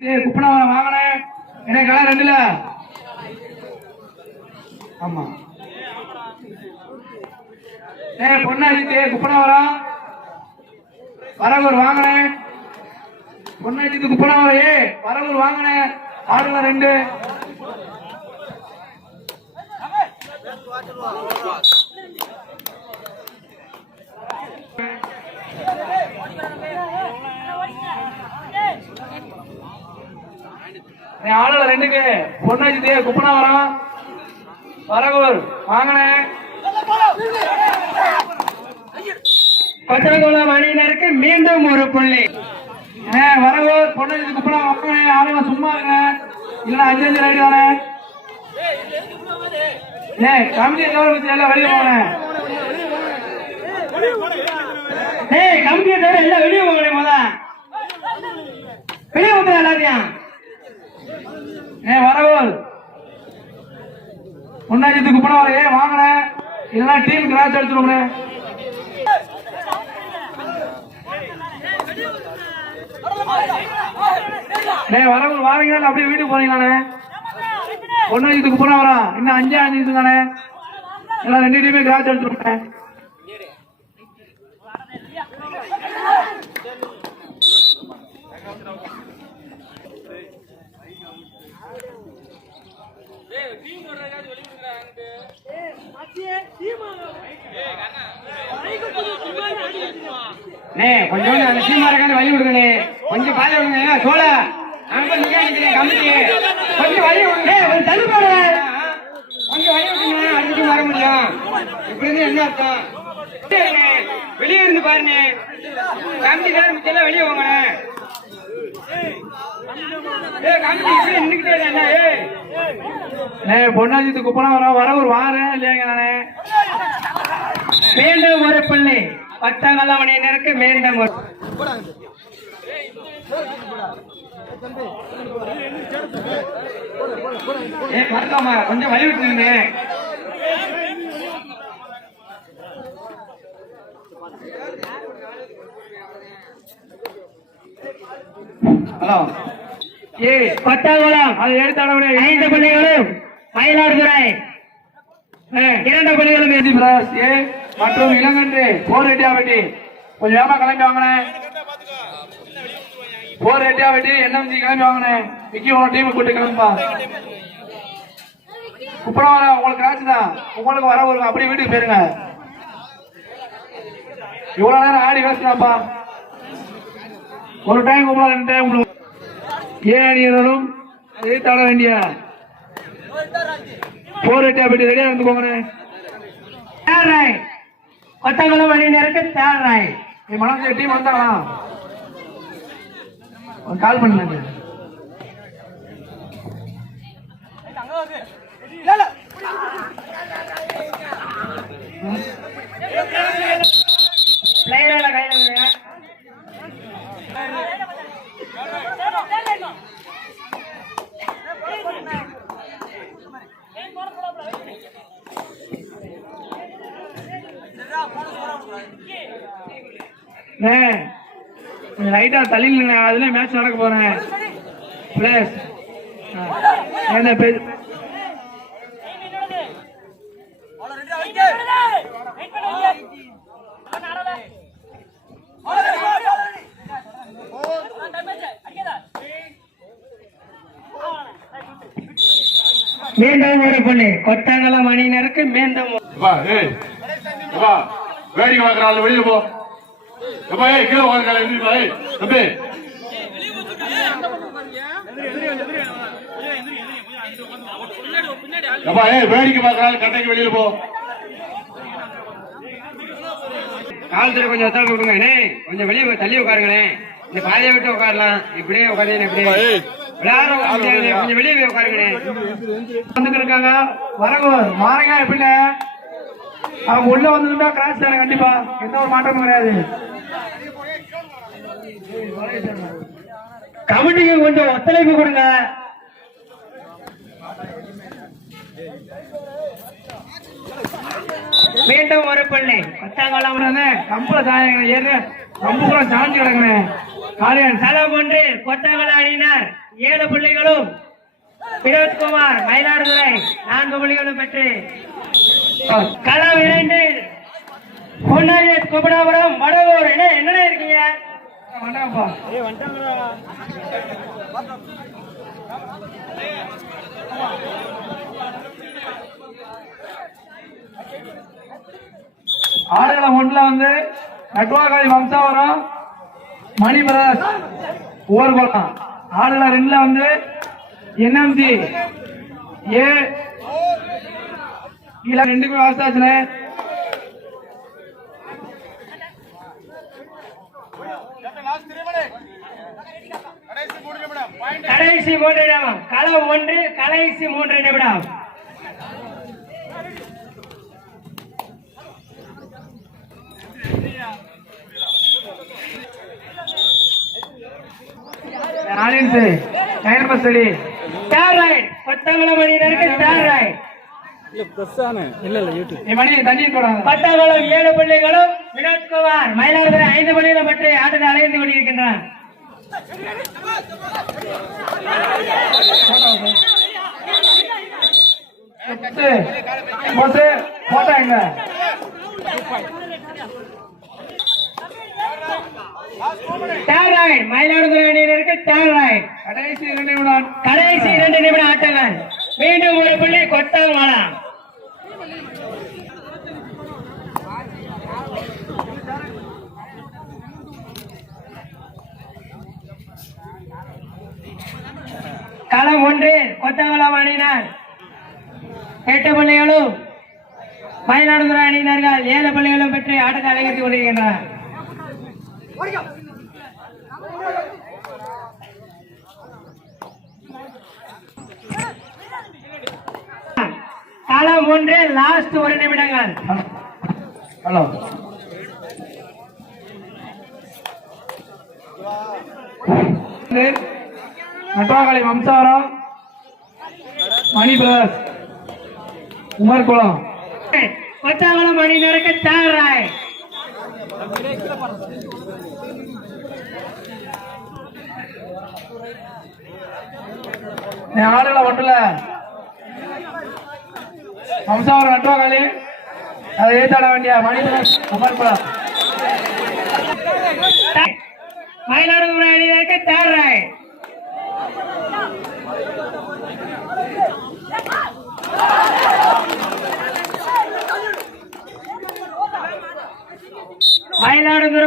ஏய் குப்பனவரம் வாங்கினேன். என்ன கலர் ரெண்டுல. ஆமா. ஏய் பொன்னாஜித்து குப்பனவரம் வரகூர் வாங்கினேன். பொன்னாஜித்து குப்பனவரம் ஏ வரகூர் வாங்கினேன். ஆடுல ரெண்டு. நீ ஆளுல ரெண்டுக்கு. பொன்னாஜித்து குப்பனவரம் வரகூர் வாங்கனே கொத்தகுளம் அணியினருக்கு மீண்டும் ஒரு புள்ளி. வரகூர் பொண்ணு குப்பனா வாங்கனே ஆளுங்க சும்மா இருங்க. இல்லைன்னா அஞ்சு அஞ்சு ரைடு வரேன் ஏய் கமிட்டி தவிர எல்லாம் வெளியே போனேன் ஏய் கமிட்டியை தவிர எல்லாம் வெளியே போகணும் முத வெளியே வந்துடும் எல்லாத்தையும். ஏ வரவர் ஒன்னாஜித்துக்கு குப்பனவரம் ஏ வாங்கின இல்லைன்னா டீம் கிராஸ் அடிச்சிருவோம்னே வரவர் வரவூர் வாரீங்களா? அப்படியே வீட்டுக்கு போறீங்களாண்ணே ஒன்னாஜித்துக்கு போனா வரா? இன்னும் அஞ்சே அஞ்சு தானே எல்லாம் ரெண்டு டீமே கிராஸ் அடிச்சிருப்பேன் நே கொஞ்சம் அந்த சீமா இருக்கான்னு வழி விடுங்கண்ணே கொஞ்சம் பாதி விடுங்க சோழ. அங்க நீங்க கொஞ்சம் வழி விடுங்க ஏய், கொஞ்சம் தள்ளி போடுங்க. கொஞ்சம் வழி விடுங்க அடிச்சுட்டு வர முடியும். இப்படி இருந்து என்ன அர்த்தம்? வெளியே இருந்து பாருண்ணே. கமிட்டி காரர் மிச்சம் வெளியே வாங்கண்ணே ஏய் கமிட்டி இப்படி நின்றுக்கிட்டே இருக்காண்ணே ஏய் ஏ. பொன்னாஜித்துக்கு போனா வரா வாரேன் இல்லையாங்க நானே மீண்டும் ஒரு புள்ளி. பத்தாம் மணியினருக்கு மீண்டும் ஒரு ஏ பார்க்காம கொஞ்சம் வழி ஹலோ. ஏய் பத்தாங்குளம் அதை எடுத்தாடவனே ஐந்து பள்ளிகளும் மயிலாடுதுறை. இரண்டு பள்ளிகளும் எழுதி பிரஸ் ஏ மற்றும் இளங்கன்று போர் ரெட்டியா வெட்டி கொஞ்சம் வேமா கிளம்பி வாங்கினேன் போர் ரெட்டியா வெட்டி என்எம்சி கிளம்பி வாங்கினேன் விக்கி உன டீம் கூட்டு கிளம்பா குப்படம் உங்களுக்கு ஆச்சு தான். உங்களுக்கு வர ஒரு அப்படியே வீட்டுக்கு போயிருங்க. இவ்வளவு நேரம் ஆடி பேசுனாப்பா. ஒரு டைம் கும்பலாம் ரெண்டு டைம் கும்பலாம் ஏன் அணியினரும் எதிர்த்தாட வேண்டிய. போர் ரெட்டியா வெட்டி ரெடியா இருந்துக்கோங்கண்ணே தேர்ராய் பத்தாங்குளம் மணியினருக்கு தேடுறாய் என் மனம் டீம் வந்தாங்களா கால் பண்ணுங்க. பிளேயரோட கையில விடுங்க. லைட்டா தள்ளிங்க அதுல மேட்ச் நடக்க போறேன். பிளேஸ் என்ன பேச மீண்டும் ஒரு புள்ளி. மணி மணியினருக்கு மீண்டும் ஒரு- அப்பா, ஏய், வேடிக்கை பார்க்குற வெளியில போ. ஏய் கீழே உட்காந்து எழுந்திருப்பா ஏய் தம்பி. அப்பா ஏய் வேடிக்கை பார்க்குற ஆளு கட்டைக்கு வெளியில போ. காலத்துல கொஞ்சம் ஒத்தாங்க விடுங்க அண்ணே. கொஞ்சம் வெளியே தள்ளி உட்காருங்களே. இந்த பாதையை விட்டு உட்காரலாம். இப்படியே உட்காந்து இப்படியே. விளையாட. கொஞ்சம் வெளியே போய் உட்காருங்களே. வந்துட்டு இருக்காங்க வரகூர் மாறங்க எப்படின்னு அவங்க உள்ள வந்துட்டா கிராஸ் தானே கண்டிப்பா. எந்த ஒரு மாற்றமும் கிடையாது. கமிட்டிக்கு கொஞ்சம் ஒத்துழைப்பு கொடுங்க. மீண்டும் ஒரு பள்ளி. கொத்தாங்குளம் அப்புறம் கம்புல ஏறு ரொம்ப கூட சாஞ்சு கிடக்குறேன் காளியன் செலவு ஒன்று கொத்தவள அணியினர். ஏழு புள்ளிகளும் வினோத்குமார் மயிலாடுதுறை நான்கு புள்ளிகளும் பெற்று. களம் இணைந்து பொன்னாடி குபடாபுரம் வடவூர். என்ன என்னடா இருக்கீங்க? வணக்கம்ப்பா ஆடுகளம் ஒன்றுல வந்து நட்வாகாளி வம்சாவரம் மணி பிரதர்ஸ் ஊர்கோலம் ஆடுகளம் ரெண்டுல வந்து என்எம்சி ஏ இல்ல ரெண்டுக்குமே வாசாச்சுனே கடைசி மூன்று நிமிடம். களம் ஒன்று கடைசி மூன்று நிமிடம். ரெடி ரைட் தண்ணி ஏழு புள்ளிகளும் வினோத்குமார் மயிலாடுதுறை ஐந்து புள்ளிகளும் பெற்று ஆட்டத்தை அலைந்து கொண்டிருக்கின்றார். பஸ் போட்டோ எங்க மயிலாடுதுறை அணியினருக்கு தேர்ட் கடைசி இரண்டு நிமிடம் கடைசி இரண்டு ஆட்டங்கள். மீண்டும் ஒரு புள்ளி கொத்தாங்குளம் களம் ஒன்று கொத்தவளம் அணியினர். எட்டு பிள்ளைகளும் மயிலாடுதுறை அணியினர்கள் ஏழு பிள்ளைகளும் பெற்று ஆட்டத்தை அலங்கரித்துக் கொண்டிருக்கின்றனர். களம் ஒன்று லாஸ்ட் ஒரு நிமிடங்கள். ஹலோ. நட்வாகாளி வம்சாவரம் மணி பிரதர்ஸ் உமர் குளம் அணியினருக்கு தேர்ட் ரைட் என் ஆளுல ஒட்டுல. வம்சாவரம் நட்வாகாளி அதை ஏத்தாட வேண்டிய மணி பிரதர்ஸ் உமர் குளம் மயிலாடுதுறை அணியினருக்கு தேர்ட் மயிலாடுதுறை